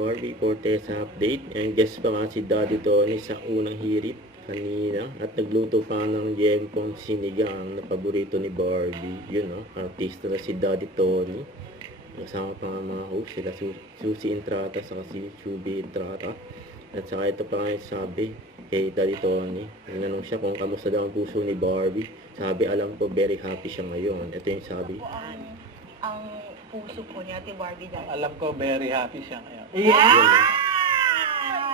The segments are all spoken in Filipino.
Barbie Fortesa update. And guess pa nga si Daddy Tony sa unang hirit kanina. At nagluto pa ng yempong sinigang na paborito ni Barbie. Yun no, artista na si Daddy Tony. Kasama pa nga mga host sila Susie Entrata saka si Chubby Entrata. At saka ito pa nga yung sabi kay Daddy Tony. Nanong siya kung kamusta daw ang puso ni Barbie. Sabi, alam ko very happy siya ngayon. Ito yung sabi. Ang puso ko ni Ate Barbie dahil. Alam ko, very happy siya ngayon.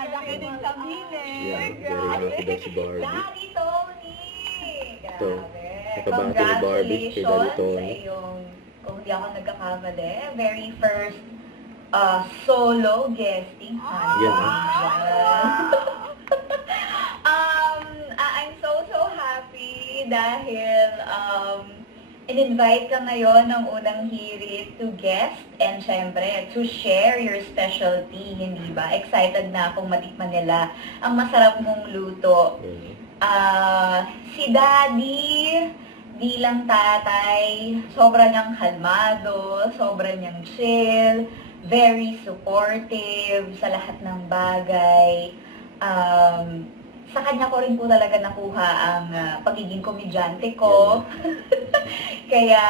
Laki din sabihin eh. Yeah, very happy daw si Barbie. Daddy Tony! Ito, Grabe. nakabati ni Barbie kay Daddy Tony. Congratulations sa iyong, kung hindi ako nagkakamali, very first solo guesting. Yan. I'm so happy dahil in-invite ka ngayon ng unang hirit to guest and syempre to share your specialty, hindi ba? Excited na akong matikman nila ang masarap mong luto. Si Daddy bilang tatay, sobra niyang kalmado, sobra niyang chill, very supportive sa lahat ng bagay. Sa kanya ko rin po talaga nakuha ang pagiging komedyante ko. Kaya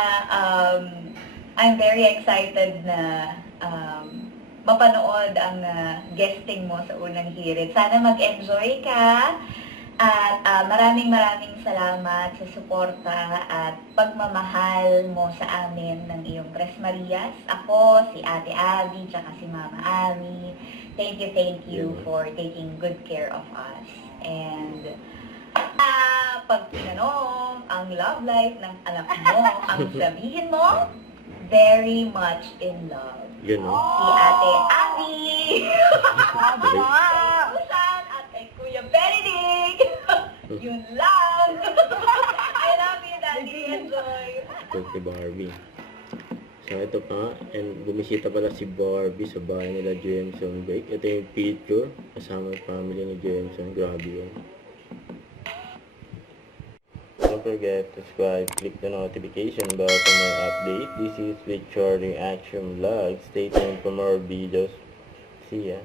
I'm very excited na mapanood ang guesting mo sa unang hirit. Sana mag-enjoy ka at maraming salamat sa suporta at pagmamahal mo sa amin ng iyong Tres Marias. Ako, si Ate Abby, tsaka si Mama Ami. Thank you for taking good care of us. And pag tinanong ang love life ng anak mo, ang sabihin mo, very much in love. Yun no? Si Ate Abby! Susan at kay Kuya Benedict! Yun lang! I love you, Daddy. Enjoy! Ito si Barbie. So ito pa, and bumisita pala si Barbie sa bahay nila Jameson Bake. Ito yung picture, kasama yung family ni Jameson. Grabe yun. Don't forget to subscribe, click the notification bell for more update. This is with Short Reaction Vlog. Stay tuned for more videos. See ya.